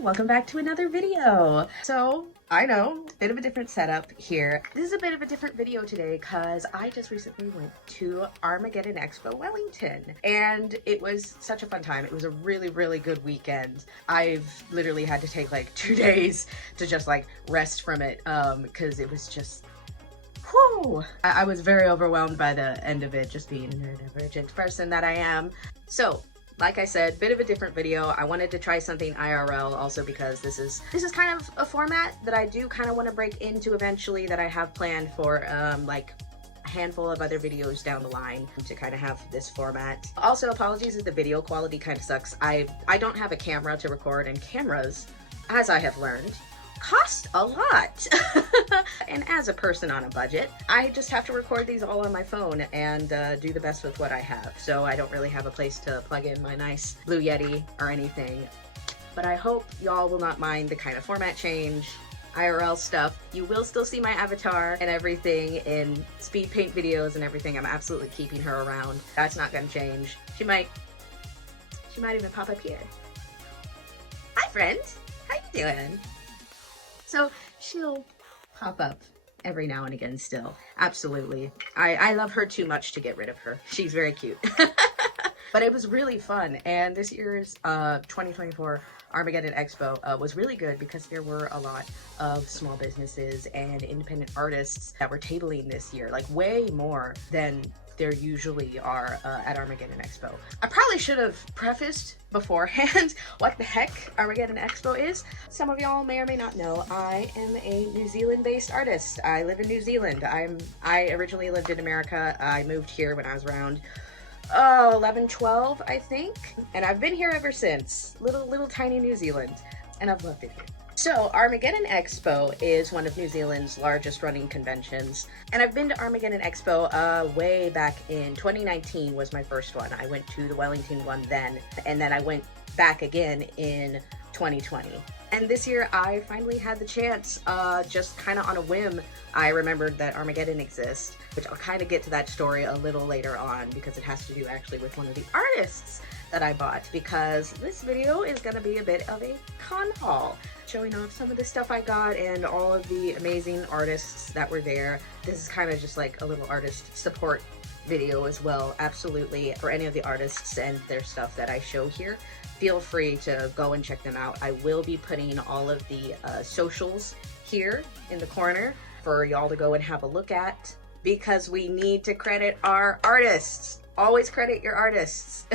welcome back to another video. So I know, a bit of a different setup here. This is a bit of a different video today because I just recently went to Armageddon Expo Wellington and it was such a fun time. It was a really good weekend. I've literally had to take like 2 days to just like rest from it because it was just whew. I was very overwhelmed by the end of it, just being a neurodivergent person that I am. So like I said, bit of a different video. I wanted to try something IRL also because this is kind of a format that I do kind of want to break into eventually, that I have planned for like a handful of other videos down the line to kind of have this format. Also, apologies if the video quality kind of sucks. I don't have a camera to record, and cameras, as I have learned, cost a lot. And as a person on a budget, I just have to record these all on my phone and do the best with what I have. So I don't really have a place to plug in my nice Blue Yeti or anything. But I hope y'all will not mind the kind of format change, IRL stuff. You will still see my avatar and everything in speed paint videos and everything. I'm absolutely keeping her around. That's not gonna change. She might even pop up here. Hi friend, how you doing? So she'll pop up every now and again still. Absolutely. I love her too much to get rid of her. She's very cute. But it was really fun. And this year's 2024 Armageddon Expo was really good because there were a lot of small businesses and independent artists that were tabling this year, like way more than there usually are at Armageddon Expo. I probably should have prefaced beforehand what the heck Armageddon Expo is. Some of y'all may or may not know, I am a New Zealand-based artist. I live in New Zealand. I originally lived in America. I moved here when I was around 11, 12, I think. And I've been here ever since. Little tiny New Zealand. And I've loved it here. So Armageddon Expo is one of New Zealand's largest running conventions. And I've been to Armageddon Expo way back in 2019 was my first one. I went to the Wellington one then, and then I went back again in 2020. And this year I finally had the chance, just kind of on a whim, I remembered that Armageddon exists, which I'll kind of get to that story a little later on because it has to do actually with one of the artists that I bought, because this video is going to be a bit of a con haul, showing off some of the stuff I got and all of the amazing artists that were there. This is kind of just like a little artist support video as well. Absolutely, for any of the artists and their stuff that I show here, feel free to go and check them out. I will be putting all of the socials here in the corner for y'all to go and have a look at, because we need to credit our artists. Always credit your artists.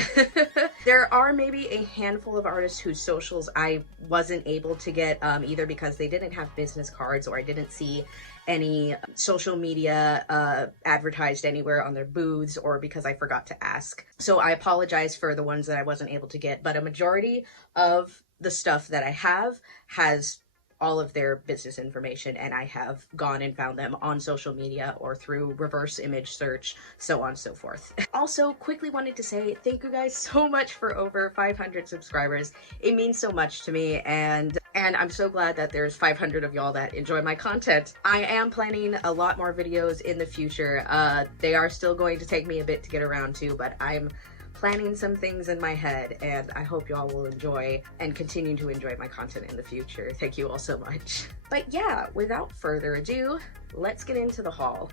There are maybe a handful of artists whose socials I wasn't able to get, either because they didn't have business cards or I didn't see any social media advertised anywhere on their booths, or because I forgot to ask. So I apologize for the ones that I wasn't able to get, but a majority of the stuff that I have has all of their business information, and I have gone and found them on social media or through reverse image search, so on and so forth. Also, quickly wanted to say thank you guys so much for over 500 subscribers. It means so much to me, and I'm so glad that there's 500 of y'all that enjoy my content. I am planning a lot more videos in the future. They are still going to take me a bit to get around to, but I'm planning some things in my head, and I hope y'all will enjoy and continue to enjoy my content in the future. Thank you all so much. But yeah, without further ado, let's get into the haul.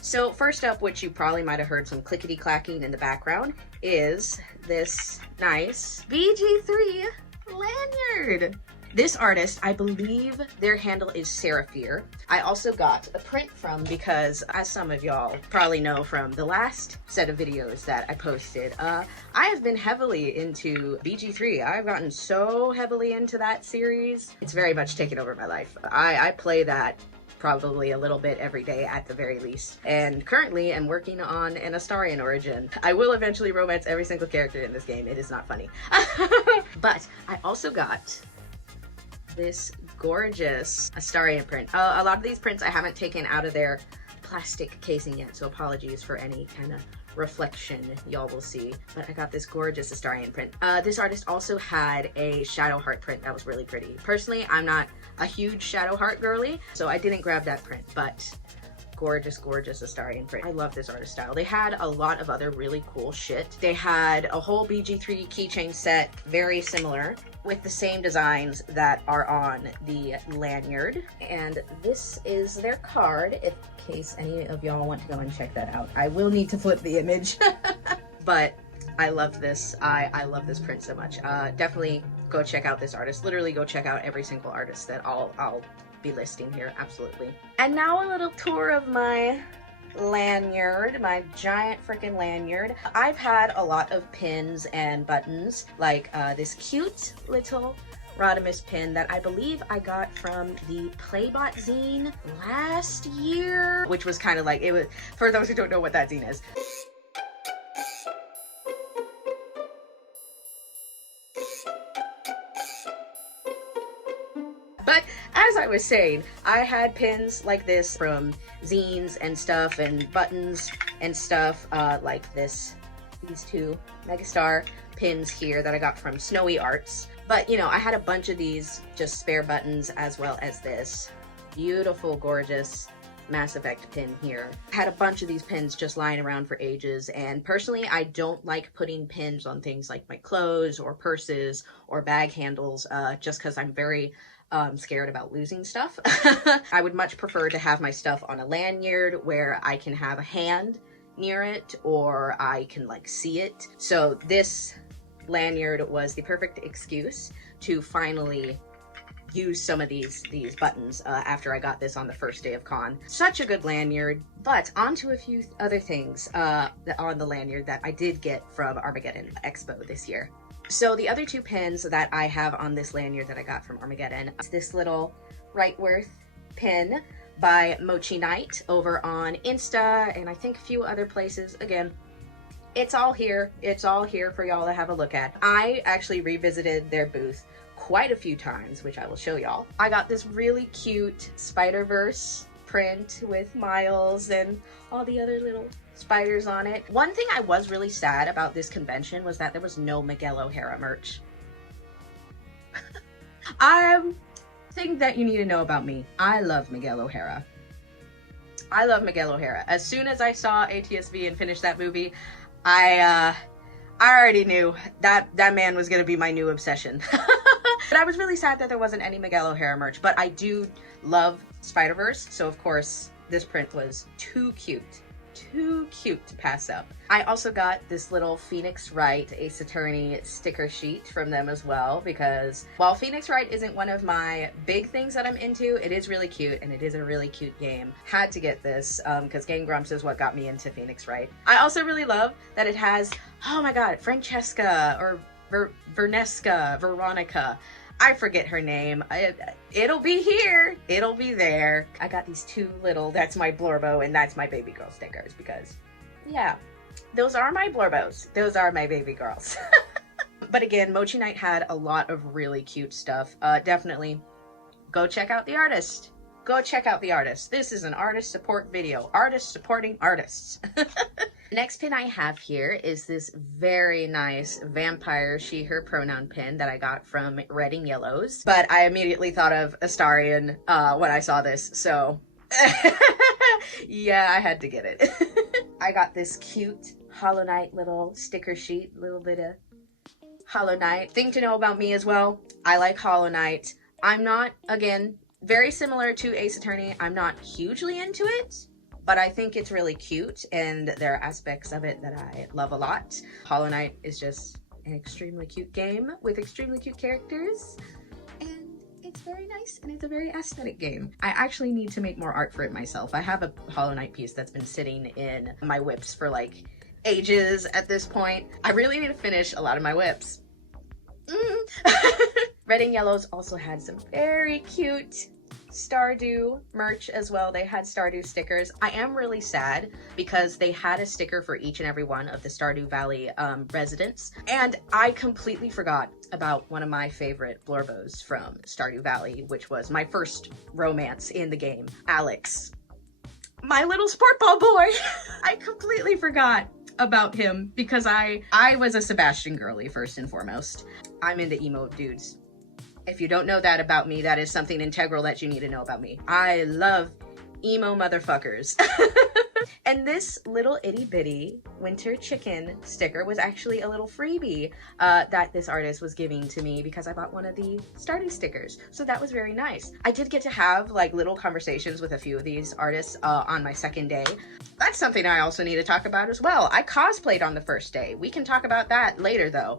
So first up, which you probably might have heard some clickety clacking in the background, is this nice BG3 lanyard. This artist, I believe their handle is Seraphir. I also got a print from, because as some of y'all probably know from the last set of videos that I posted, I have been heavily into BG3. I've gotten so heavily into that series. It's very much taken over my life. I play that probably a little bit every day at the very least. And currently I'm working on an Astarion origin. I will eventually romance every single character in this game. It is not funny. But I also got this gorgeous Astarion print. A lot of these prints I haven't taken out of their plastic casing yet, so apologies for any kind of reflection y'all will see. But I got this gorgeous Astarion print. This artist also had a Shadowheart print that was really pretty. Personally, I'm not a huge Shadowheart girly, so I didn't grab that print, but gorgeous, gorgeous Astarion print. I love this artist style. They had a lot of other really cool shit. They had a whole BG3 keychain set, very similar, with the same designs that are on the lanyard. And this is their card, in case any of y'all want to go and check that out. I will need to flip the image, but I love this. I love this print so much. Definitely go check out this artist. Literally go check out every single artist that I'll be listing here. Absolutely. And now a little tour of my lanyard, my giant freaking lanyard. I've had a lot of pins and buttons, like this cute little Rodimus pin that I believe I got from the Playbot zine last year, which was kind of like, it was, for those who don't know what that zine is. But as I was saying, I had pins like this from zines and stuff, and buttons and stuff, like these two Megastar pins here that I got from Snowy Arts. But you know, I had a bunch of these just spare buttons, as well as this beautiful, gorgeous Mass Effect pin here. I had a bunch of these pins just lying around for ages, and personally I don't like putting pins on things like my clothes or purses or bag handles, just because I'm very scared about losing stuff. I would much prefer to have my stuff on a lanyard where I can have a hand near it, or I can like see it. So this lanyard was the perfect excuse to finally use some of these buttons after I got this on the first day of con. Such a good lanyard. But on to a few other things on the lanyard that I did get from Armageddon Expo this year. So the other two pins that I have on this lanyard that I got from Armageddon is this little Rightworth pin by Mochi Knight over on Insta, and I think a few other places. Again, it's all here. It's all here for y'all to have a look at. I actually revisited their booth quite a few times, which I will show y'all. I got this really cute Spider-Verse print with Miles and all the other little spiders on it. One thing I was really sad about this convention was that there was no Miguel O'Hara merch. Thing that you need to know about me, I love Miguel O'Hara. I love Miguel O'Hara. As soon as I saw ATSV and finished that movie, I already knew that man was gonna be my new obsession. But I was really sad that there wasn't any Miguel O'Hara merch, but I do love Spider-Verse, so of course this print was too cute to pass up. I also got this little Phoenix Wright Ace Attorney sticker sheet from them as well, because while Phoenix Wright isn't one of my big things that I'm into, it is really cute, and it is a really cute game. Had to get this, because Game Grumps is what got me into Phoenix Wright. I also really love that it has, oh my god, Francesca, or Veronica. I forget her name. It'll be here. It'll be there. I got these two little, that's my Blorbo and that's my baby girl stickers, because, yeah, those are my Blorbos. Those are my baby girls. But again, Mochi Knight had a lot of really cute stuff. Definitely go check out the artist. Go check out the artist. This is an artist support video. Artists supporting artists. The next pin I have here is this very nice vampire she/her pronoun pin that I got from Red and Yellows. But I immediately thought of Astarion when I saw this, so yeah, I had to get it. I got this cute Hollow Knight little sticker sheet, little bit of Hollow Knight. Thing to know about me as well, I like Hollow Knight. I'm not, again, very similar to Ace Attorney, I'm not hugely into it, but I think it's really cute, and there are aspects of it that I love a lot. Hollow Knight is just an extremely cute game with extremely cute characters, and it's very nice, and it's a very aesthetic game. I actually need to make more art for it myself. I have a Hollow Knight piece that's been sitting in my whips for like ages at this point. I really need to finish a lot of my whips. Red and Yellows also had some very cute Stardew merch as well. They had Stardew stickers. I am really sad because they had a sticker for each and every one of the Stardew Valley residents, and I completely forgot about one of my favorite Blorbos from Stardew Valley, which was my first romance in the game, Alex, my little sport ball boy. I completely forgot about him because I was a Sebastian girly first and foremost. I'm into emo dudes. If you don't know that about me, that is something integral that you need to know about me. I love emo motherfuckers. And this little itty bitty winter chicken sticker was actually a little freebie that this artist was giving to me because I bought one of the starting stickers. So that was very nice. I did get to have like little conversations with a few of these artists on my second day. That's something I also need to talk about as well. I cosplayed on the first day. We can talk about that later though.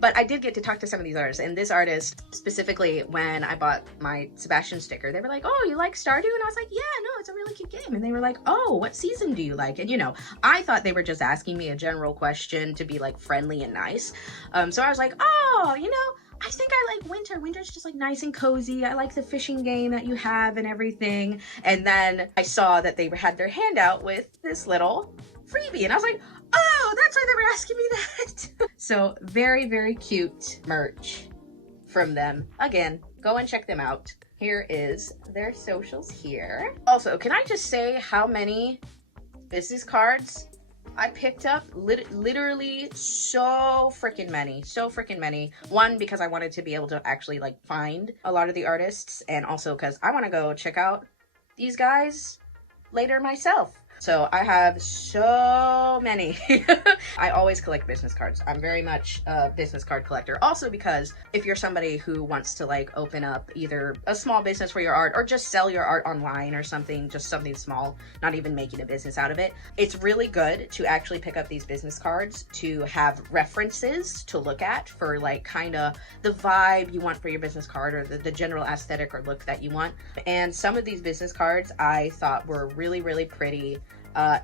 But I did get to talk to some of these artists, and this artist specifically, when I bought my Sebastian sticker, they were like, oh, you like Stardew? And I was like, yeah, no, it's a really cute game. And they were like, oh, what season do you like? And you know, I thought they were just asking me a general question to be like friendly and nice. So I was like, oh, you know, I think I like winter. Winter's just like nice and cozy. I like the fishing game that you have and everything. And then I saw that they had their hand out with this little freebie, and I was like, oh, that's why they were asking me that. So very, very cute merch from them. Again, go and check them out. Here is their socials here. Also, can I just say how many business cards I picked up? Literally so freaking many. One, because I wanted to be able to actually like find a lot of the artists, and also because I want to go check out these guys later myself. So I have so many. I always collect business cards. I'm very much a business card collector. Also because if you're somebody who wants to like open up either a small business for your art or just sell your art online or something, just something small, not even making a business out of it, it's really good to actually pick up these business cards to have references to look at for like kind of the vibe you want for your business card, or the general aesthetic or look that you want. And some of these business cards I thought were really, really pretty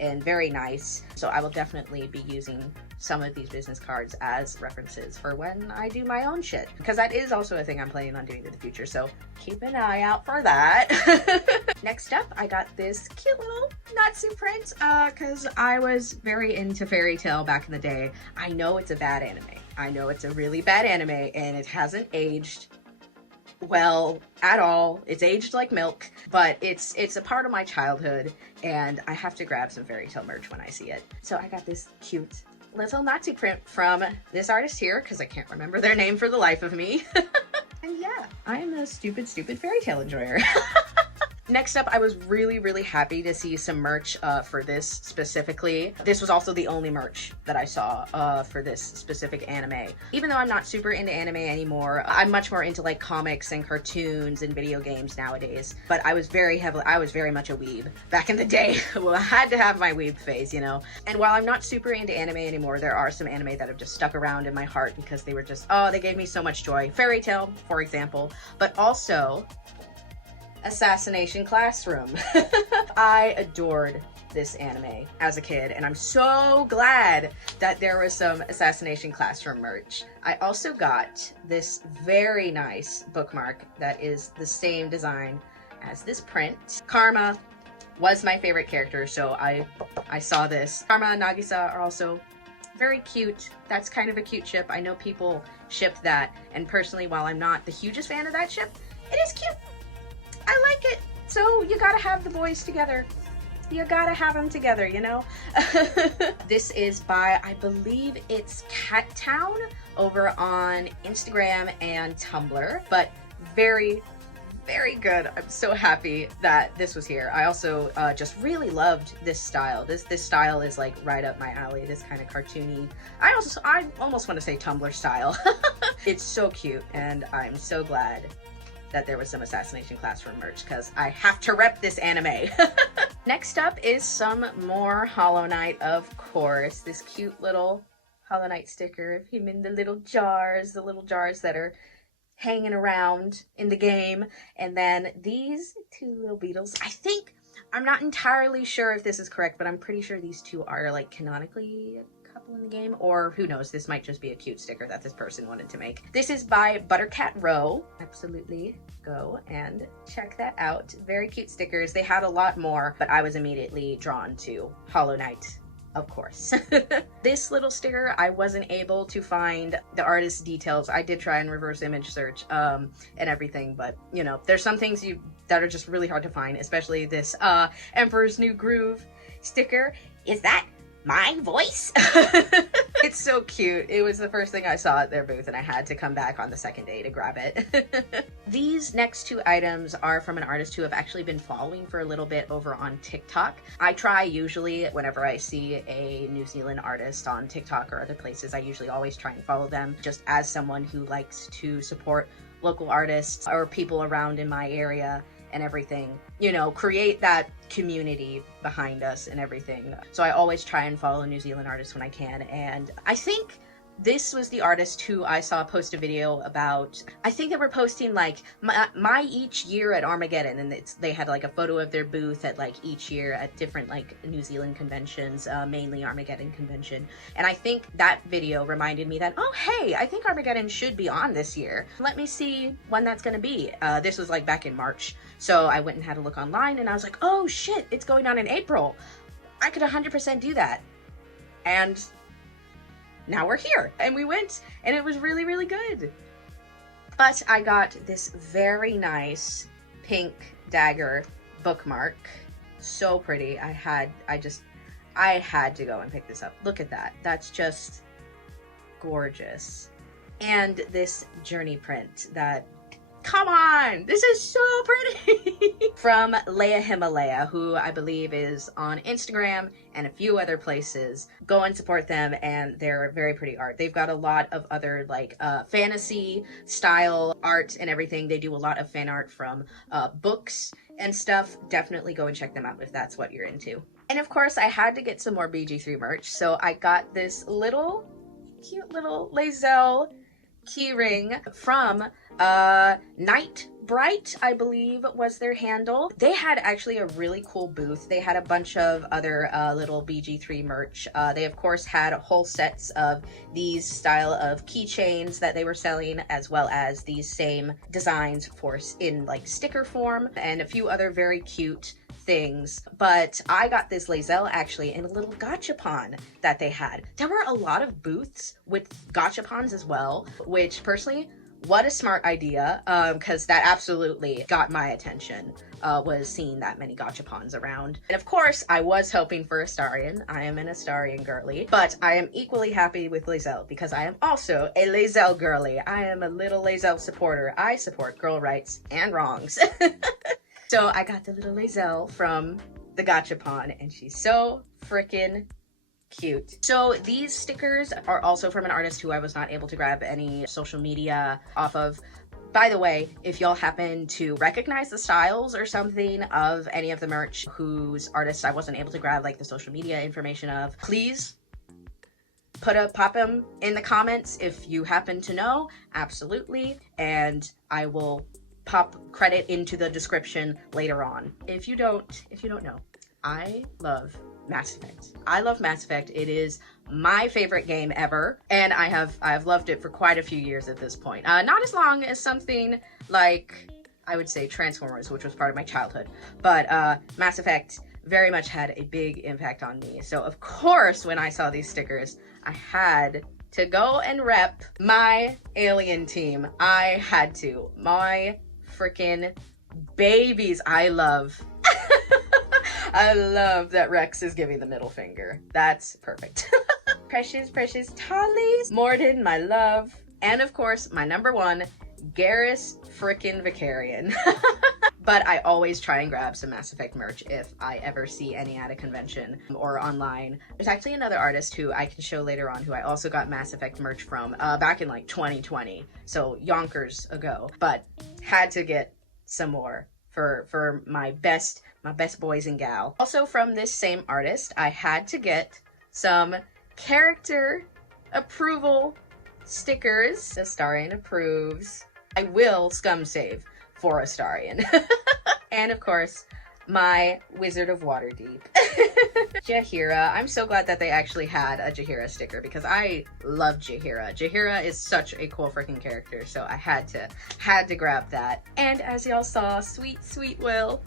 and very nice. So I will definitely be using some of these business cards as references for when I do my own shit, because that is also a thing I'm planning on doing in the future. So keep an eye out for that. Next up, I got this cute little Natsu print because I was very into fairy tale back in the day. I know it's a bad anime. I know it's a really bad anime, and it hasn't aged well at all. It's aged like milk, but it's a part of my childhood, and I have to grab some fairy tale merch when I see it. So I got this cute little Natsu print from this artist here, because I can't remember their name for the life of me. And yeah, I'm a stupid fairy tale enjoyer. Next up, I was really, really happy to see some merch for this specifically. This was also the only merch that I saw for this specific anime. Even though I'm not super into anime anymore, I'm much more into like comics and cartoons and video games nowadays. But I was very much a weeb back in the day. Well, I had to have my weeb phase, you know? And while I'm not super into anime anymore, there are some anime that have just stuck around in my heart because they were just, oh, they gave me so much joy. Fairy Tail, for example, but also Assassination Classroom. I adored this anime as a kid, and I'm so glad that there was some Assassination Classroom merch. I also got this very nice bookmark that is the same design as this print. Karma was my favorite character, so I saw this. Karma and Nagisa are also very cute. That's kind of a cute ship. I know people ship that, and personally, while I'm not the hugest fan of that ship, it is cute. I like it. So you gotta have the boys together. You gotta have them together, you know? This is by, I believe it's Cat Town over on Instagram and Tumblr, but very, very good. I'm so happy that this was here. I also just really loved this style. This style is like right up my alley, this kind of cartoony. I almost want to say Tumblr style. It's so cute, and I'm so glad that there was some Assassination Classroom merch because I have to rep this anime. Next up is some more Hollow Knight, of course. This cute little Hollow Knight sticker of him in the little jars that are hanging around in the game. And then these two little beetles. I'm not entirely sure if this is correct, but I'm pretty sure these two are like canonically in the game, or who knows, this might just be a cute sticker that this person wanted to make. This is by Buttercat Row. Absolutely go and check that out. Very cute stickers. They had a lot more, but I was immediately drawn to Hollow Knight, of course. This little sticker, I wasn't able to find the artist's details. I did try and reverse image search and everything, but you know, there's some things that are just really hard to find, especially this Emperor's New Groove sticker. Is that my voice? It's so cute. It was the first thing I saw at their booth and I had to come back on the second day to grab it. These next two items are from an artist who I've actually been following for a little bit over on TikTok. I try usually whenever I see a New Zealand artist on TikTok or other places, I usually always try and follow them just as someone who likes to support local artists or people around in my area and everything, you know, create that community behind us and everything. So I always try and follow New Zealand artists when I can. And I think this was the artist who I saw post a video about. I think they were posting like my each year at Armageddon, and they had like a photo of their booth at like each year at different like New Zealand conventions, mainly Armageddon convention. And I think that video reminded me that, oh hey, I think Armageddon should be on this year. Let me see when that's gonna be. This was like back in March. So I went and had a look online and I was like, oh shit, it's going on in April. I could 100% do that. And now we're here. And we went and it was really, really good. But I got this very nice pink dagger bookmark. So pretty. I had to go and pick this up. Look at that. That's just gorgeous. And this journey print that, come on, this is so pretty. From Leia Himalaya, who I believe is on Instagram and a few other places. Go and support them, and they're very pretty art. They've got a lot of other like fantasy style art and everything. They do a lot of fan art from books and stuff. Definitely go and check them out if that's what you're into. And of course, I had to get some more BG3 merch, so I got this little cute little Lae'zel keyring from Night Bright, I believe was their handle. They had actually a really cool booth. They had a bunch of other little BG3 merch. They of course had whole sets of these style of keychains that they were selling, as well as these same designs in like sticker form and a few other very cute things. But I got this Lae'zel actually in a little gachapon that they had. There were a lot of booths with gachapons as well, which personally, what a smart idea, because that absolutely got my attention, was seeing that many gachapons around. And of course, I was hoping for Astarion. I am an Astarion girly, but I am equally happy with Lae'zel because I am also a Lae'zel girly. I am a little Lae'zel supporter. I support girl rights and wrongs. So I got the little Lae'zel from the gachapon, and she's so freaking cute. So these stickers are also from an artist who I was not able to grab any social media off of. By the way, if y'all happen to recognize the styles or something of any of the merch whose artists I wasn't able to grab like the social media information of, please pop them in the comments if you happen to know. Absolutely. And I will pop credit into the description later on. If you don't know, I love Mass Effect. I love Mass Effect. It is my favorite game ever, and I've loved it for quite a few years at this point. Not as long as something like, I would say, Transformers, which was part of my childhood, but Mass Effect very much had a big impact on me. So of course, when I saw these stickers, I had to go and rep my alien team. I had to. My freaking babies. I love that Rex is giving the middle finger. That's perfect. Precious Tollies, Morden, my love, and of course my number one, Garrus frickin' Vicarian. But I always try and grab some Mass Effect merch if I ever see any at a convention or online. There's actually another artist who I can show later on who I also got Mass Effect merch from back in like 2020, so yonkers ago, but had to get some more for my best boys and gal. Also from this same artist, I had to get some character approval stickers. Astarion approves. I will scum save for Astarion. And of course, my Wizard of Waterdeep. Jaheira. I'm so glad that they actually had a Jaheira sticker because I love Jaheira. Jaheira is such a cool freaking character, so I had to grab that. And as y'all saw, sweet Will.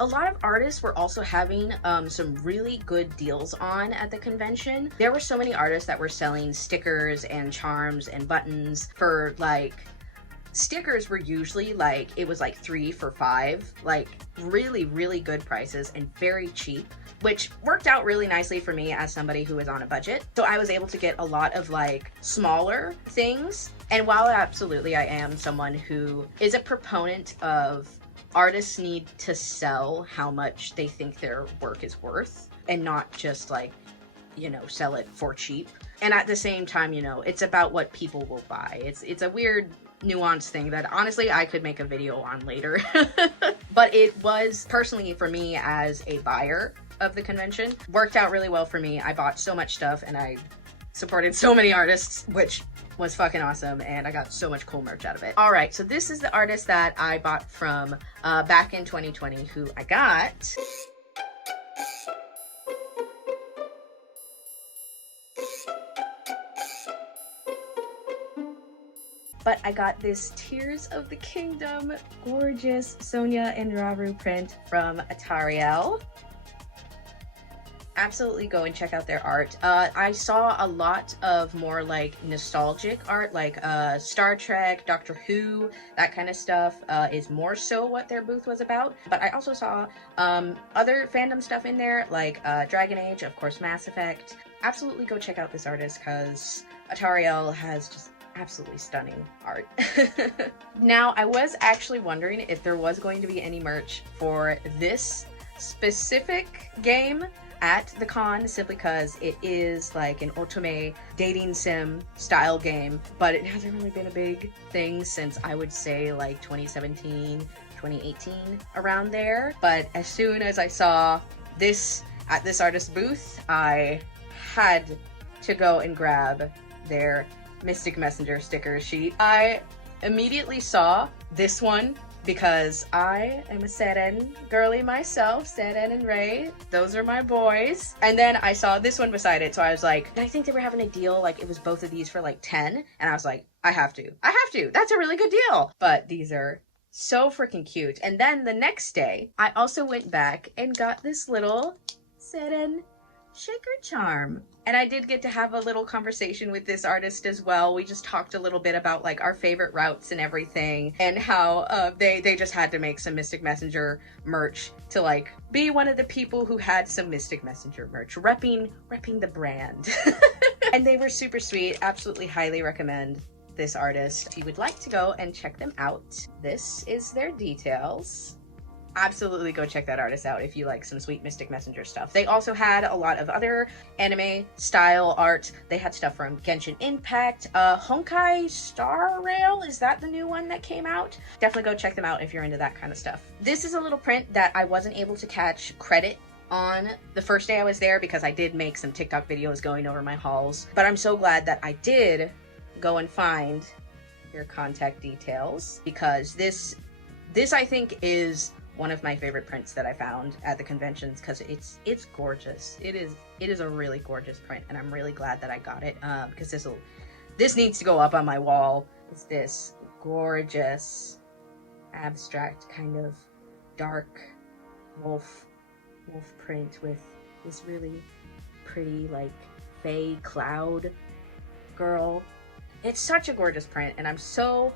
A lot of artists were also having some really good deals on at the convention. There were so many artists that were selling stickers and charms and buttons for like Stickers were usually like, it was like 3 for $5, like really, really good prices and very cheap, which worked out really nicely for me as somebody who is on a budget. So I was able to get a lot of like smaller things. And while absolutely I am someone who is a proponent of artists need to sell how much they think their work is worth and not just like, you know, sell it for cheap. And at the same time, you know, it's about what people will buy. It's a weird nuanced thing that honestly I could make a video on later. But it was personally for me as a buyer of the convention, worked out really well for me. I bought so much stuff and I supported so many artists, which was fucking awesome, and I got so much cool merch out of it. All right, so this is the artist that I bought from back in 2020, who I got. But I got this Tears of the Kingdom gorgeous Sonia and Raru print from Atariel. Absolutely go and check out their art. I saw a lot of more like nostalgic art, like Star Trek, Doctor Who, that kind of stuff is more so what their booth was about. But I also saw other fandom stuff in there, like Dragon Age, of course, Mass Effect. Absolutely go check out this artist because Atariel has just absolutely stunning art. Now, I was actually wondering if there was going to be any merch for this specific game at the con, simply because it is like an otome dating sim style game, but it hasn't really been a big thing since I would say like 2017, 2018, around there. But as soon as I saw this at this artist's booth, I had to go and grab their Mystic Messenger sticker sheet. I immediately saw this one because I am a Seren girly myself. Seren and Ray, those are my boys. And then I saw this one beside it, so I was like, I think they were having a deal, like it was both of these for like 10, and I was like, I have to, that's a really good deal. But these are so freaking cute. And then the next day, I also went back and got this little Seren shaker charm. And I did get to have a little conversation with this artist as well. We just talked a little bit about like our favorite routes and everything, and how they just had to make some Mystic Messenger merch to like be one of the people who had some Mystic Messenger merch, repping the brand. And they were super sweet. Absolutely highly recommend this artist. If you would like to go and check them out, this is their details. Absolutely go check that artist out if you like some sweet Mystic Messenger stuff. They also had a lot of other anime style art. They had stuff from Genshin Impact, Honkai Star Rail, is that the new one that came out? Definitely go check them out if you're into that kind of stuff. This is a little print that I wasn't able to catch credit on the first day I was there because I did make some TikTok videos going over my hauls, but I'm so glad that I did go and find your contact details, because this I think is one of my favorite prints that I found at the conventions, because it's gorgeous. It is a really gorgeous print, and I'm really glad that I got it, because this needs to go up on my wall. It's this gorgeous abstract kind of dark wolf print with this really pretty like fey cloud girl. It's such a gorgeous print, and I'm so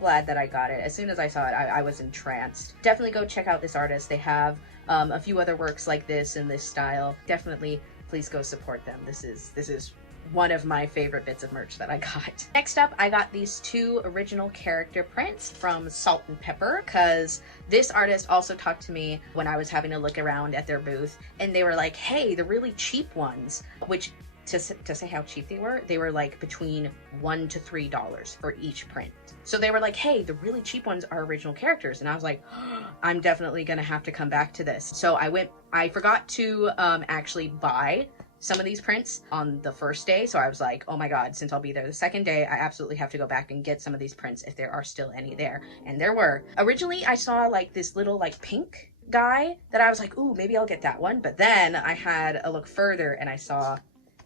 glad that I got it. As soon as I saw it, I was entranced. Definitely go check out this artist. They have a few other works like this in this style. Definitely, please go support them. This is one of my favorite bits of merch that I got. Next up, I got these two original character prints from Salt and Pepper, because this artist also talked to me when I was having a look around at their booth, and they were like, hey, the really cheap ones, which to say how cheap they were like between $1 to $3 for each print. So they were like, hey, the really cheap ones are original characters. And I was like, oh, I'm definitely gonna have to come back to this. So I forgot to actually buy some of these prints on the first day. So I was like, oh my God, since I'll be there the second day, I absolutely have to go back and get some of these prints if there are still any there. And there were. Originally, I saw like this little like pink guy that I was like, ooh, maybe I'll get that one. But then I had a look further and I saw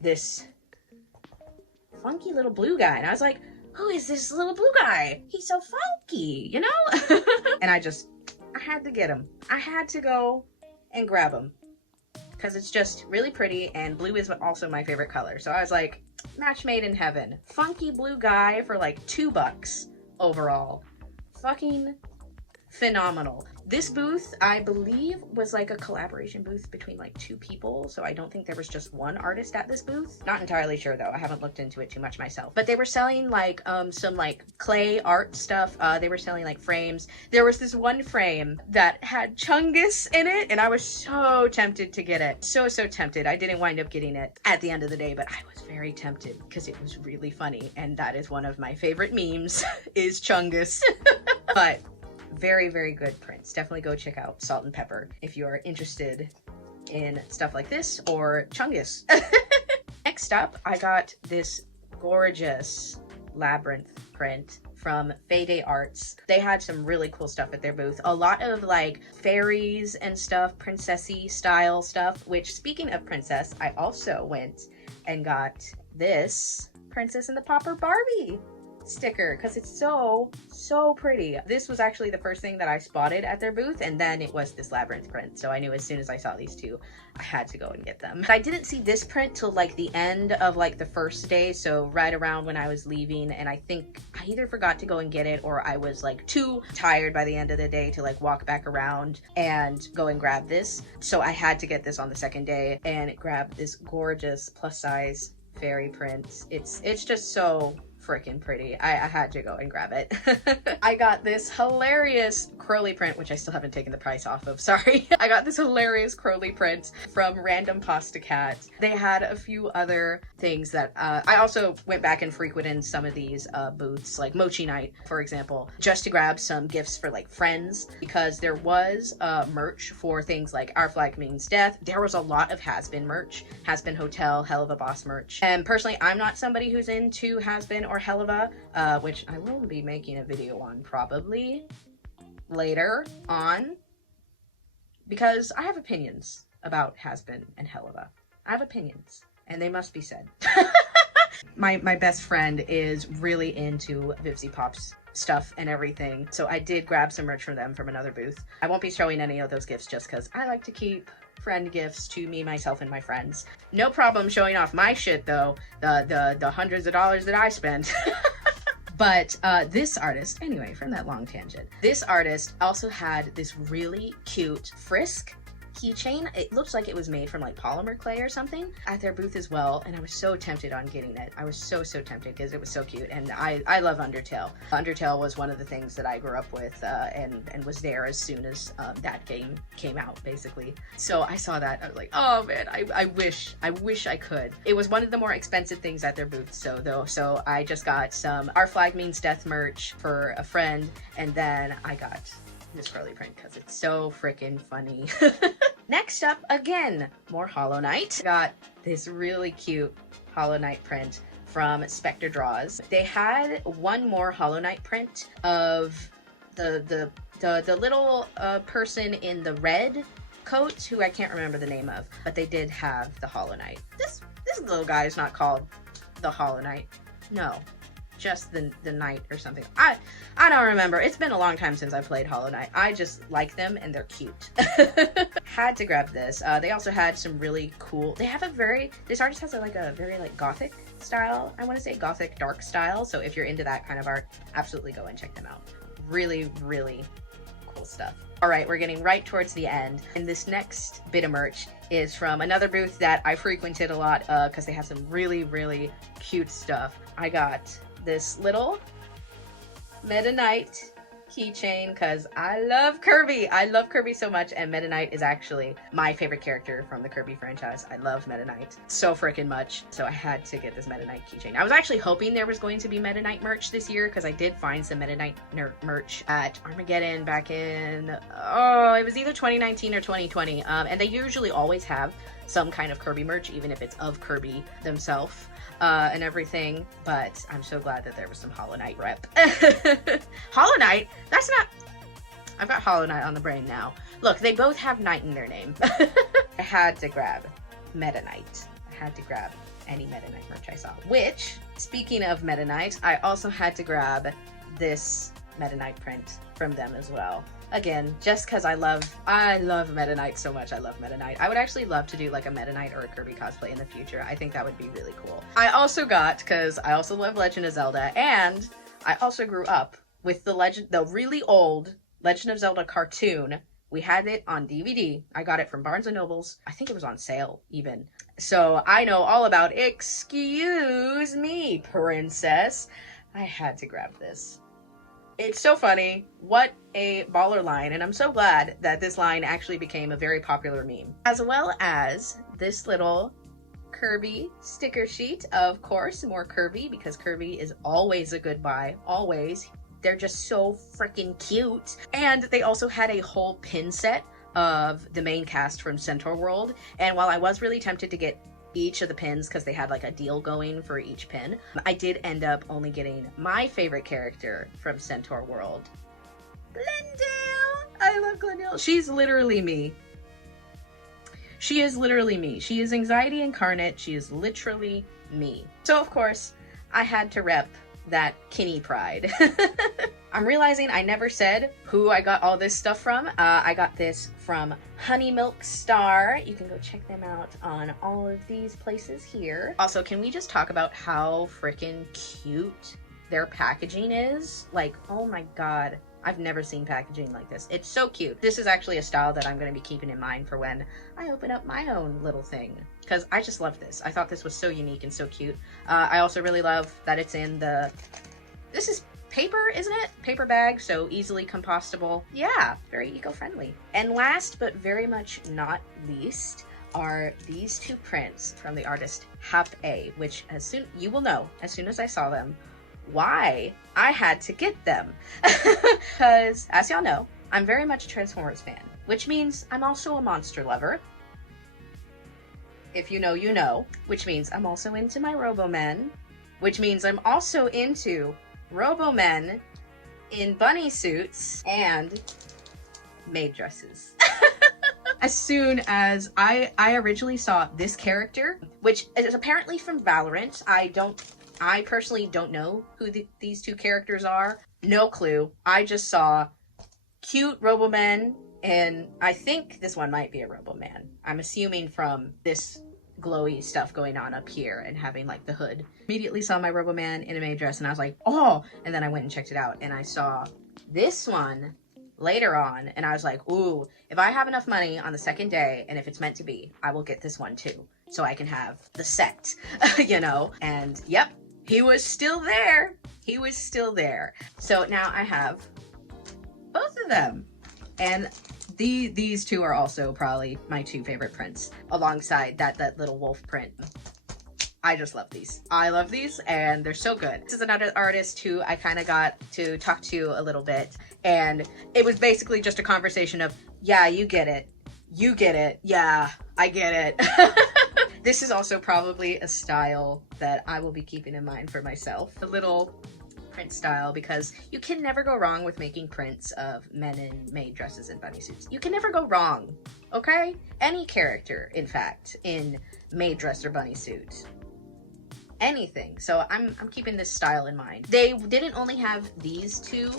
this funky little blue guy, and I was like, who is this little blue guy? He's so funky, you know? And I had to get him. I had to go and grab him because it's just really pretty, and blue is also my favorite color. So I was like, match made in heaven. Funky blue guy for like $2. overall, fucking phenomenal. This booth, I believe, was like a collaboration booth between like 2 people, so I don't think there was just one artist at this booth. Not entirely sure though, I haven't looked into it too much myself. But they were selling like some like clay art stuff. They were selling like frames. There was this one frame that had Chungus in it, and I was so tempted to get it. So tempted. I didn't wind up getting it at the end of the day, but I was very tempted because it was really funny, and that is one of my favorite memes is Chungus. But very good prints. Definitely go check out Salt and Pepper if you are interested in stuff like this or Chungus. Next up, I got this gorgeous labyrinth print from Fayday Arts. They had some really cool stuff at their booth. A lot of like fairies and stuff, princessy style stuff, which speaking of princess, I also went and got this Princess and the Pauper Barbie sticker because it's so pretty. This was actually the first thing that I spotted at their booth, and then it was this labyrinth print, so I knew as soon as I saw these two I had to go and get them. I didn't see this print till like the end of like the first day, so right around when I was leaving, and I think I either forgot to go and get it or I was like too tired by the end of the day to like walk back around and go and grab this, so I had to get this on the second day and grab this gorgeous plus size fairy print. It's just so freaking pretty. I had to go and grab it. I got this hilarious Crowley print, which I still haven't taken the price off of, sorry. I got this hilarious Crowley print from Random Pasta Cat. They had a few other things that I also went back and frequented some of these booths, like Mochi Night, for example, just to grab some gifts for like friends, because there was merch for things like Our Flag Means Death. There was a lot of Has-Been merch, Has-Been Hotel, Hell of a Boss merch. And personally, I'm not somebody who's into Has-Been or Helluva, which I will be making a video on probably later on, because I have opinions about Has-Been and Helluva. I have opinions, and they must be said. My best friend is really into Vivzy Pop's stuff and everything, so I did grab some merch from them from another booth. I won't be showing any of those gifts just because I like to keep friend gifts to me, myself, and my friends. No problem showing off my shit though, the hundreds of dollars that I spent. But this artist, anyway, from that long tangent, this artist also had this really cute Frisk keychain. It looks like it was made from like polymer clay or something at their booth as well, and I was so tempted on getting it. I was so tempted because it was so cute, and I love Undertale. Undertale was one of the things that I grew up with and was there as soon as that game came out, basically. So I saw that, I was like, oh man, I wish I could. It was one of the more expensive things at their booth, so I just got some Our Flag Means Death merch for a friend, and then I got this Crowley print because it's so freaking funny. Next up, again, more Hollow Knight. Got this really cute Hollow Knight print from Spectre Draws. They had one more Hollow Knight print of the little person in the red coat, who I can't remember the name of, but they did have the Hollow Knight. This little guy is not called the Hollow Knight. No. Just the knight or something. I don't remember. It's been a long time since I played Hollow Knight. I just like them and they're cute. Had to grab this. They also had some really cool, they have this artist has a very like gothic style. I want to say gothic dark style. So if you're into that kind of art, absolutely go and check them out. Really cool stuff. All right, we're getting right towards the end, and this next bit of merch is from another booth that I frequented a lot because they have some really cute stuff. I got this little Meta Knight keychain because I love Kirby. I love Kirby so much, and Meta Knight is actually my favorite character from the Kirby franchise. I love Meta Knight so freaking much, so I had to get this Meta Knight keychain. I was actually hoping there was going to be Meta Knight merch this year because I did find some Meta Knight merch at Armageddon back in, it was either 2019 or 2020, and they usually always have some kind of Kirby merch, even if it's of Kirby themselves. And everything, but I'm so glad that there was some Hollow Knight rep. Hollow Knight? That's not... I've got Hollow Knight on the brain now. Look, they both have Knight in their name. I had to grab Meta Knight. I had to grab any Meta Knight merch I saw. Which, speaking of Meta Knight, I also had to grab this Meta Knight print from them as well. Again, just because I love Meta Knight so much. I love Meta Knight. I would actually love to do like a Meta Knight or a Kirby cosplay in the future. I think that would be really cool. I also got, because I also love Legend of Zelda, and I also grew up with the really old Legend of Zelda cartoon. We had it on DVD. I got it from Barnes and Nobles. I think it was on sale even. So I know all about, excuse me, princess. I had to grab this. It's so funny. What a baller line. And I'm so glad that this line actually became a very popular meme. As well as this little Kirby sticker sheet. Of course, more Kirby, because Kirby is always a good buy. Always. They're just so freaking cute. And they also had a whole pin set of the main cast from Centaur World. And while I was really tempted to get each of the pins because they had like a deal going for each pin, I did end up only getting my favorite character from Centaur World. Glendale! I love Glendale. She's literally me. She is literally me. She is anxiety incarnate. She is literally me. So of course, I had to rep that Kinney pride. I'm realizing I never said who I got all this stuff from. I got this from Honey Milk Star. You can go check them out on all of these places here. Also, can we just talk about how freaking cute their packaging is? Like, oh my god. I've never seen packaging like this. It's so cute. This is actually a style that I'm going to be keeping in mind for when I open up my own little thing, because I just love this. I thought this was so unique and so cute. I also really love that it's in the, this is paper, isn't it? Paper bag, so easily compostable. Yeah, very eco-friendly. And last but very much not least are these two prints from the artist Hap A, which you will know as soon as I saw them why I had to get them. Because, as y'all know, I'm very much a Transformers fan, which means I'm also a monster lover. If you know, you know. Which means I'm also into my Robomen, which means I'm also into Robomen in bunny suits and maid dresses. As soon as I originally saw this character, which is apparently from Valorant, I personally don't know who these two characters are. No clue. I just saw cute Robomen, and I think this one might be a Roboman. I'm assuming from this glowy stuff going on up here and having like the hood. Immediately saw my Roboman in a maid dress and I was like, oh! And then I went and checked it out and I saw this one later on and I was like, ooh, if I have enough money on the second day and if it's meant to be, I will get this one too. So I can have the set, you know? And yep. He was still there. He was still there. So now I have both of them. And these two are also probably my two favorite prints, alongside that little wolf print. I just love these. I love these and they're so good. This is another artist who I kind of got to talk to a little bit. And it was basically just a conversation of, yeah, you get it. You get it. Yeah, I get it. This is also probably a style that I will be keeping in mind for myself. A little print style, because you can never go wrong with making prints of men in maid dresses and bunny suits. You can never go wrong, okay? Any character, in fact, in maid dress or bunny suit. Anything. So I'm keeping this style in mind. They didn't only have these two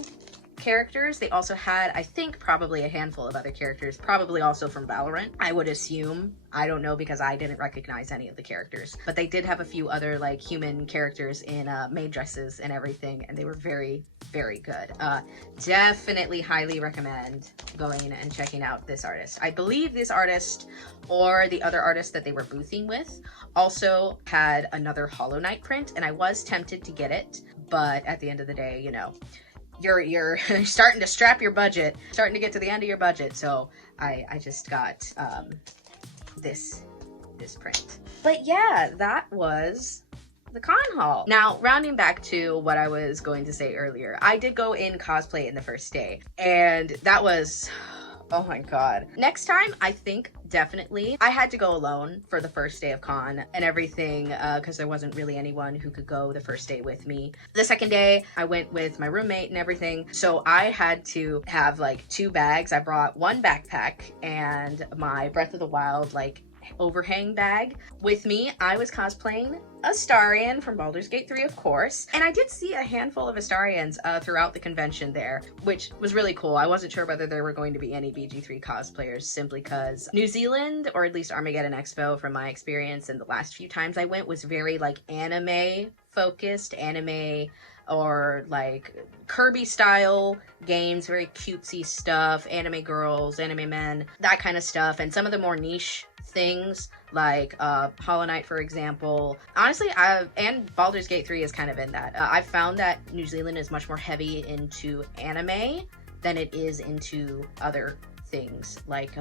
characters, they also had, I think, probably a handful of other characters, probably also from Valorant, I would assume. I don't know because I didn't recognize any of the characters, but they did have a few other like human characters in maid dresses and everything, and they were very, very good. Definitely highly recommend going and checking out this artist. I believe this artist or the other artist that they were boothing with also had another Hollow Knight print, and I was tempted to get it, but at the end of the day, you know, you're starting to strap your budget, starting to get to the end of your budget. So I just got this print. But yeah, that was the con haul. Now, rounding back to what I was going to say earlier, I did go in cosplay in the first day, and that was, oh my god. Next time, I think definitely. I had to go alone for the first day of con and everything because there wasn't really anyone who could go the first day with me. The second day, I went with my roommate and everything, so I had to have like 2 bags. I brought 1 backpack and my Breath of the Wild like overhang bag with me. I was cosplaying Astarion from Baldur's Gate 3, of course, and I did see a handful of Astarions throughout the convention there, which was really cool. I wasn't sure whether there were going to be any BG3 cosplayers, simply because New Zealand, or at least Armageddon Expo from my experience and the last few times I went, was very like anime focused anime or like Kirby style games, very cutesy stuff, anime girls, anime men, that kind of stuff, and some of the more niche things like Hollow Knight, for example. Honestly, and Baldur's Gate 3 is kind of in that. I've found that New Zealand is much more heavy into anime than it is into other things like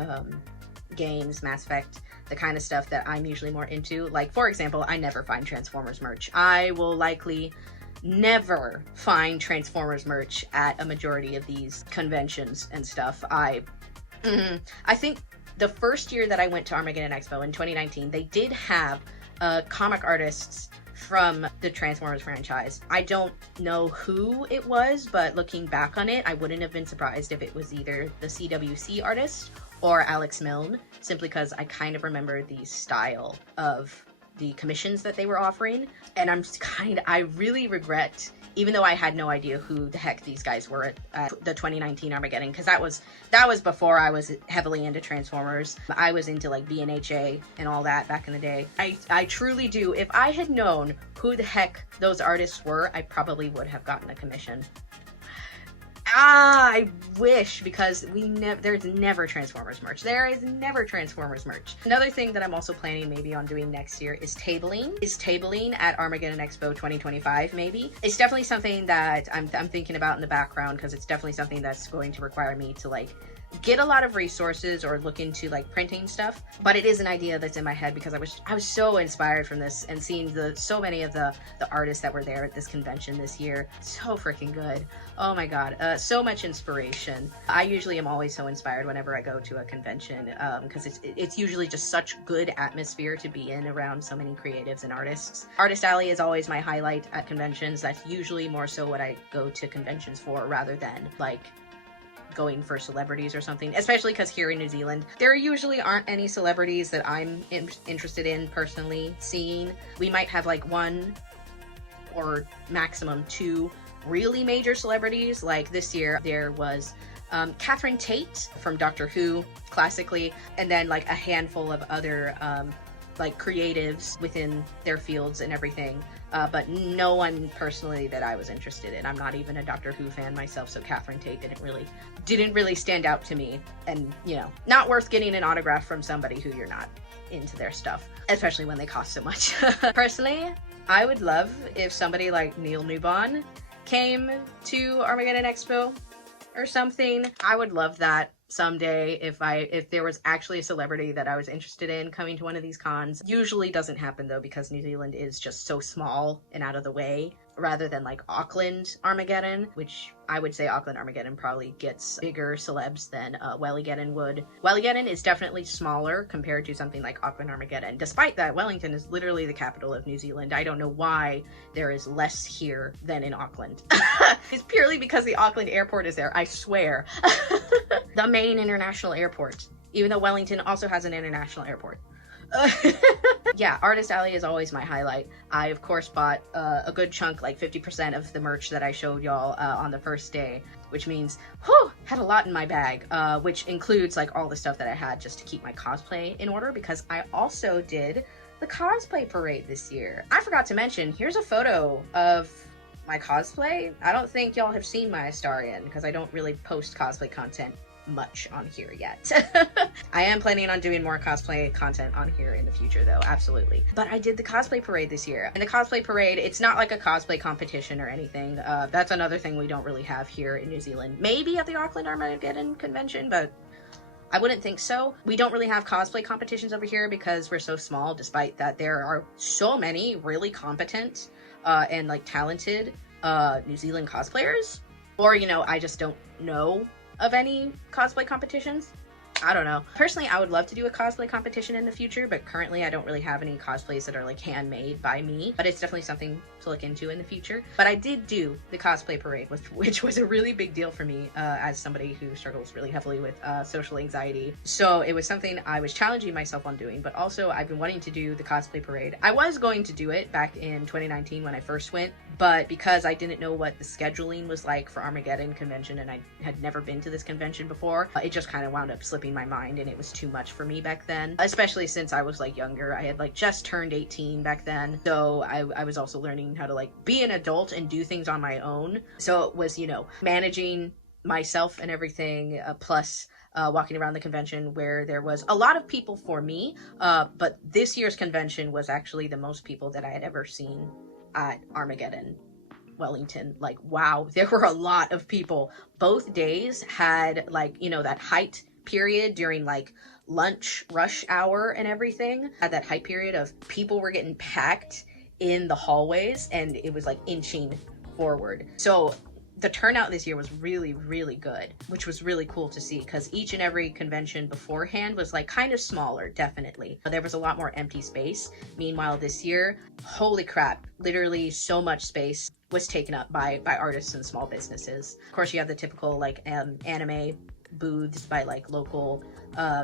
games, Mass Effect, the kind of stuff that I'm usually more into. Like, for example, I never find Transformers merch. I will likely never find Transformers merch at a majority of these conventions and stuff. I think the first year that I went to Armageddon Expo in 2019, they did have comic artists from the Transformers franchise. I don't know who it was, but looking back on it, I wouldn't have been surprised if it was either the CWC artist or Alex Milne, simply because I kind of remember the style of the commissions that they were offering. And I really regret, even though I had no idea who the heck these guys were at the 2019 Armageddon, because that was before I was heavily into Transformers. I was into like BNHA and all that back in the day. I truly do. If I had known who the heck those artists were, I probably would have gotten a commission. I wish, because there's never Transformers merch. There is never Transformers merch. Another thing that I'm also planning maybe on doing next year is tabling. At Armageddon Expo 2025 maybe. It's definitely something that I'm thinking about in the background, because it's definitely something that's going to require me to like get a lot of resources or look into like printing stuff. But it is an idea that's in my head because I was so inspired from this and seeing so many of the artists that were there at this convention this year. So freaking good. Oh my god, so much inspiration. I usually am always so inspired whenever I go to a convention, because it's usually just such good atmosphere to be in around so many creatives and artists. Artist Alley is always my highlight at conventions. That's usually more so what I go to conventions for, rather than like going for celebrities or something, especially because here in New Zealand there usually aren't any celebrities that I'm interested in personally seeing. We might have like one or maximum two really major celebrities. Like this year there was Catherine Tate from Doctor Who, classically, and then like a handful of other like creatives within their fields and everything, but no one personally that I was interested in. I'm not even a Doctor Who fan myself, so Catherine Tate didn't really stand out to me, and you know, not worth getting an autograph from somebody who you're not into their stuff, especially when they cost so much. Personally, I would love if somebody like Neil Newbon came to Armageddon Expo or something. I would love that someday if there was actually a celebrity that I was interested in coming to one of these cons. Usually doesn't happen though, because New Zealand is just so small and out of the way, rather than like Auckland Armageddon, which I would say Auckland Armageddon probably gets bigger celebs than Wellygeddon would. Wellygeddon is definitely smaller compared to something like Auckland Armageddon. Despite that, Wellington is literally the capital of New Zealand. I don't know why there is less here than in Auckland. It's purely because the Auckland airport is there, I swear. The main international airport, even though Wellington also has an international airport. Yeah, Artist Alley is always my highlight. I of course bought a good chunk, like 50% of the merch that I showed y'all on the first day, which means, had a lot in my bag, which includes like all the stuff that I had just to keep my cosplay in order, because I also did the cosplay parade this year. I forgot to mention, here's a photo of my cosplay. I don't think y'all have seen my Astarian, because I don't really post cosplay content much on here yet. I am planning on doing more cosplay content on here in the future though, absolutely. But I did the cosplay parade this year, and the cosplay parade, it's not like a cosplay competition or anything. That's another thing we don't really have here in New Zealand. Maybe at the Auckland Armageddon convention, but I wouldn't think so. We don't really have cosplay competitions over here because we're so small, despite that there are so many really competent and like talented New Zealand cosplayers. Or, you know, I just don't know of any cosplay competitions. I don't know. Personally, I would love to do a cosplay competition in the future, but currently I don't really have any cosplays that are like handmade by me, but it's definitely something to look into in the future. But I did do the cosplay parade, which was a really big deal for me as somebody who struggles really heavily with social anxiety. So it was something I was challenging myself on doing, but also I've been wanting to do the cosplay parade. I was going to do it back in 2019 when I first went, but because I didn't know what the scheduling was like for Armageddon convention, and I had never been to this convention before, it just kind of wound up slipping my mind, and it was too much for me back then, especially since I was like younger. I had like just turned 18 back then, so I was also learning how to like be an adult and do things on my own. So it was, you know, managing myself and everything, plus walking around the convention where there was a lot of people for me, but this year's convention was actually the most people that I had ever seen at Armageddon Wellington. Like, wow, there were a lot of people. Both days had like, you know, that height period during like lunch rush hour and everything, at that hype period of people were getting packed in the hallways, and it was like inching forward. So the turnout this year was really, really good, which was really cool to see, because each and every convention beforehand was like kind of smaller, definitely. There was a lot more empty space. Meanwhile, this year, holy crap, literally so much space was taken up by artists and small businesses. Of course, you have the typical like anime booths by like local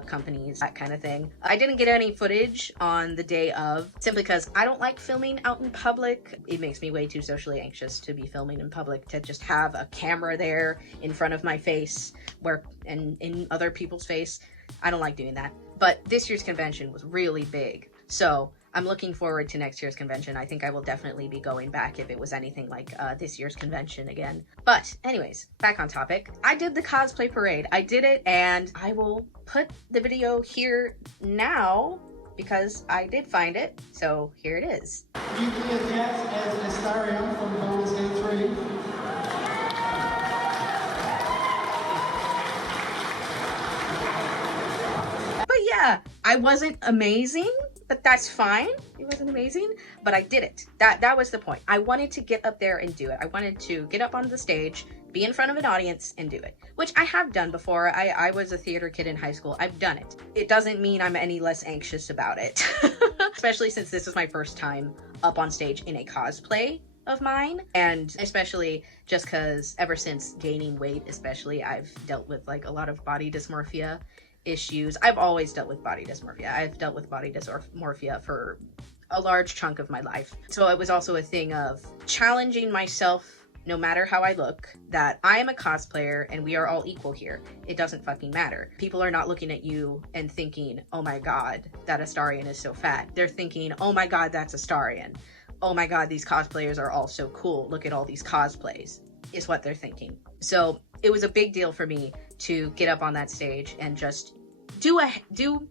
companies, that kind of thing. I didn't get any footage on the day of, simply because I don't like filming out in public. It makes me way too socially anxious to be filming in public, to just have a camera there in front of my face and in other people's face. I don't like doing that. But this year's convention was really big, so I'm looking forward to next year's convention. I think I will definitely be going back if it was anything like this year's convention again. But anyways, back on topic. I did the cosplay parade. I did it, and I will put the video here now because I did find it. So here it is. Deeply attached as an Astarion from Golden State 3. But yeah, I wasn't amazing, but that's fine. It wasn't amazing, but I did it. That was the point. I wanted to get up there and do it. I wanted to get up on the stage, be in front of an audience, and do it, which I have done before. I was a theater kid in high school. I've done it. It doesn't mean I'm any less anxious about it, especially since this is my first time up on stage in a cosplay of mine, and especially just because ever since gaining weight, especially, I've dealt with like a lot of body dysmorphia issues. I've always dealt with body dysmorphia. I've dealt with body dysmorphia for a large chunk of my life. So it was also a thing of challenging myself, no matter how I look, that I am a cosplayer and we are all equal here. It doesn't fucking matter. People are not looking at you and thinking, oh my god, that Astarion is so fat. They're thinking, oh my god, that's Astarion. Oh my god, these cosplayers are all so cool. Look at all these cosplays, is what they're thinking. So it was a big deal for me to get up on that stage and just do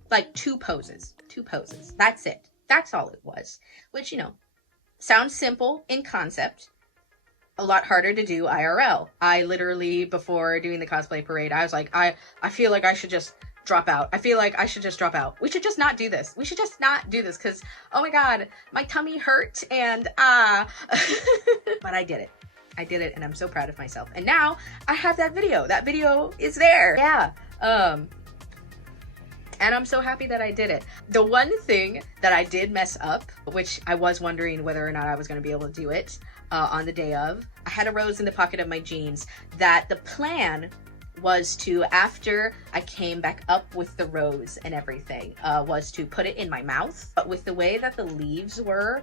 like two poses. That's it. That's all it was. Which, you know, sounds simple in concept, a lot harder to do IRL. I literally, before doing the cosplay parade, I was like, I feel like I should just drop out. I feel like I should just drop out. We should just not do this. We should just not do this, because, oh my god, my tummy hurt, and but I did it. I did it, and I'm so proud of myself. And now I have that video. That video is there. Yeah. And I'm so happy that I did it. The one thing that I did mess up, which I was wondering whether or not I was going to be able to do it on the day of, I had a rose in the pocket of my jeans that the plan was to, after I came back up with the rose and everything, was to put it in my mouth. But with the way that the leaves were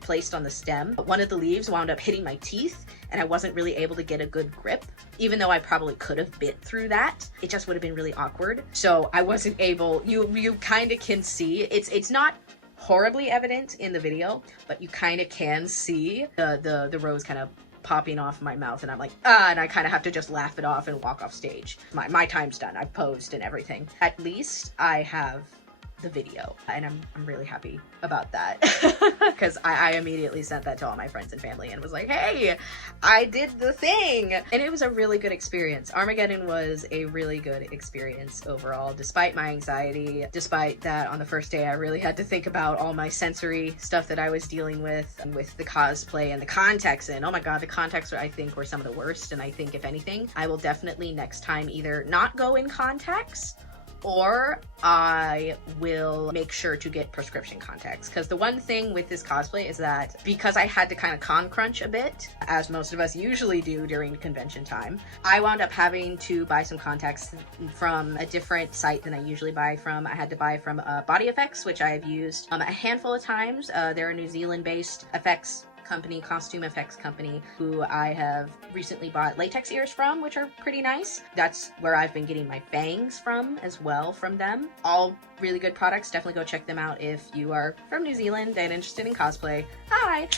placed on the stem, one of the leaves wound up hitting my teeth, and I wasn't really able to get a good grip. Even though I probably could have bit through that, it just would have been really awkward. So I wasn't able, you kind of can see, it's not horribly evident in the video, but you kind of can see the rose kind of popping off my mouth, and I'm like, and I kind of have to just laugh it off and walk off stage. My time's done. I've posed and everything. At least I have the video, and I'm really happy about that, because I immediately sent that to all my friends and family and was like, hey, I did the thing. And it was a really good experience. Armageddon was a really good experience overall, despite my anxiety, despite that on the first day I really had to think about all my sensory stuff that I was dealing with the cosplay and the contacts. And oh my god, the contacts I think were some of the worst, and I think if anything, I will definitely next time either not go in contacts, or I will make sure to get prescription contacts. Because the one thing with this cosplay is that because I had to kind of con crunch a bit, as most of us usually do during convention time, I wound up having to buy some contacts from a different site than I usually buy from. I had to buy from Body Effects, which I have used a handful of times. They're a New Zealand based effects company, costume effects company, who I have recently bought latex ears from, which are pretty nice. That's where I've been getting my fangs from as well, from them. All really good products. Definitely go check them out if you are from New Zealand and interested in cosplay. Hi!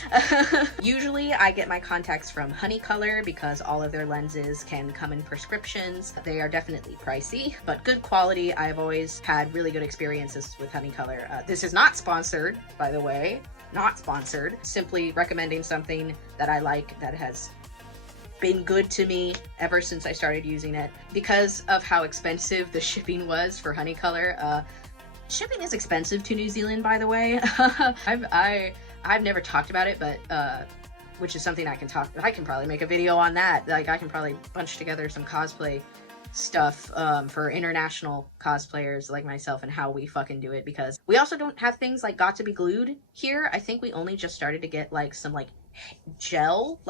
Usually I get my contacts from Honey Color because all of their lenses can come in prescriptions. They are definitely pricey, but good quality. I've always had really good experiences with Honey Color. This is not sponsored, by the way. Not sponsored. Simply recommending something that I like, that has been good to me ever since I started using it. Because of how expensive the shipping was for Honey Color, shipping is expensive to New Zealand, by the way. I've never talked about it, but which is something I can probably make a video on that. Like, I can probably bunch together some cosplay stuff for international cosplayers like myself and how we fucking do it, because we also don't have things like Got to Be Glued here. I think we only just started to get like some like gel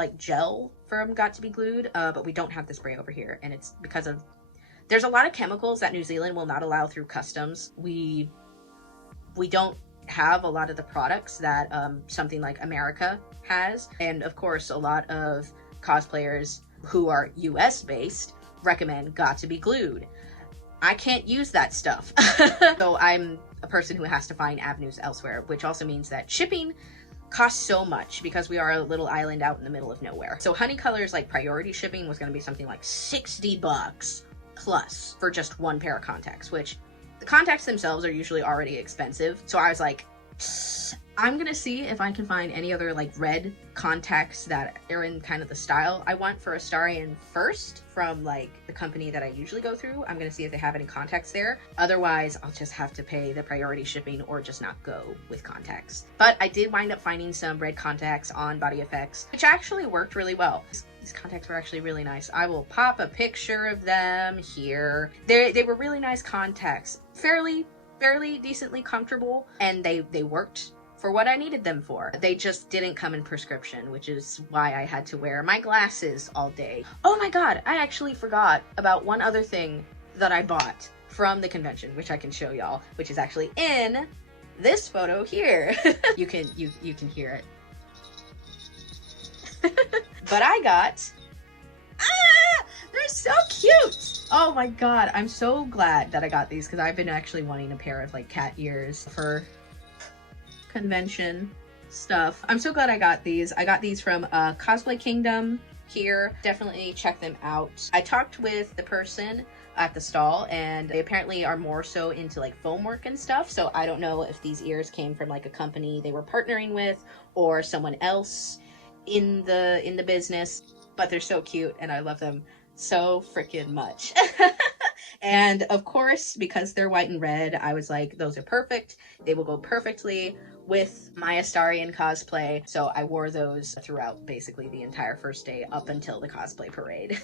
from Got to Be Glued, but we don't have the spray over here, and it's because of there's a lot of chemicals that New Zealand will not allow through customs. We don't have a lot of the products that something like America has, and of course a lot of cosplayers who are US based recommend Got to Be Glued. I can't use that stuff. So I'm a person who has to find avenues elsewhere, which also means that shipping costs so much because we are a little island out in the middle of nowhere. So Honey Color's like priority shipping was going to be something like $60 plus for just one pair of contacts, which the contacts themselves are usually already expensive. So I was like, I'm gonna see if I can find any other like red contacts that are in kind of the style I want for Astarion first, from like the company that I usually go through. I'm gonna see if they have any contacts there. Otherwise, I'll just have to pay the priority shipping or just not go with contacts. But I did wind up finding some red contacts on Body Effects, which actually worked really well. These contacts were actually really nice. I will pop a picture of them here. They were really nice contacts. Fairly decently comfortable, and they worked for what I needed them for. They just didn't come in prescription, which is why I had to wear my glasses all day. Oh my god, I actually forgot about one other thing that I bought from the convention, which I can show y'all, which is actually in this photo here. you can hear it. But I got, they're so cute. Oh my god, I'm so glad that I got these, because I've been actually wanting a pair of like cat ears for convention stuff. I'm so glad I got these. I got these from Cosplay Kingdom here. Definitely check them out. I talked with the person at the stall, and they apparently are more so into like foam work and stuff, so I don't know if these ears came from like a company they were partnering with or someone else in the business, but they're so cute and I love them so freaking much. And of course, because they're white and red, I was like, those are perfect. They will go perfectly with my Astarion cosplay. So I wore those throughout basically the entire first day up until the cosplay parade.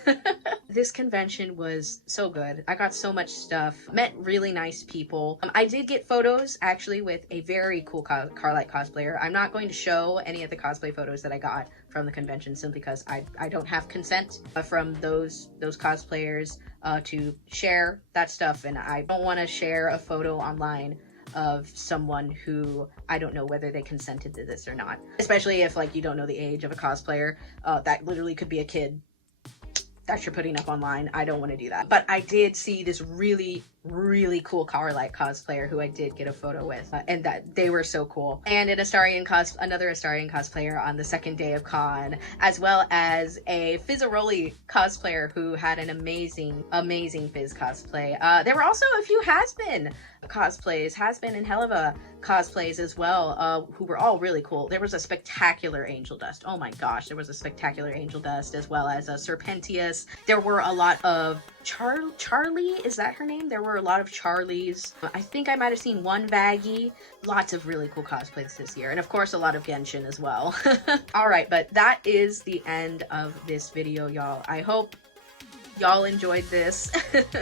This convention was so good. I got so much stuff, met really nice people. I did get photos actually with a very cool Carlite cosplayer. I'm not going to show any of the cosplay photos that I got from the convention simply because I don't have consent from those cosplayers to share that stuff, and I don't want to share a photo online of someone who I don't know whether they consented to this or not, especially if like you don't know the age of a cosplayer. That literally could be a kid that you're putting up online. I don't want to do that. But I did see this really cool Carlite cosplayer who I did get a photo with, and that they were so cool. And another Astarion cosplayer on the second day of con, as well as a Fizzaroli cosplayer who had an amazing Fizz cosplay. There were also a few Has-Been cosplays, Has-Been and Helva cosplays as well, who were all really cool. There was a spectacular Angel Dust. Oh my gosh, there was a spectacular Angel Dust, as well as a Serpentius. There were a lot of Charlie, is that her name? There were a lot of Charlies. I think I might have seen one Vaggie. Lots of really cool cosplays this year, and of course a lot of Genshin as well. All right, but that is the end of this video, y'all. I hope y'all enjoyed this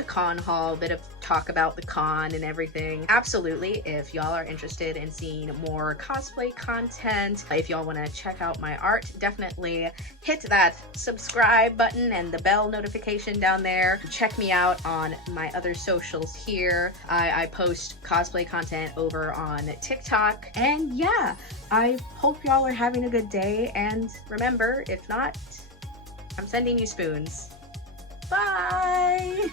con haul, bit of talk about the con and everything. Absolutely, if y'all are interested in seeing more cosplay content, if y'all want to check out my art, definitely hit that subscribe button and the bell notification down there. Check me out on my other socials here. I post cosplay content over on TikTok. And yeah, I hope y'all are having a good day. And remember, if not, I'm sending you spoons. Bye!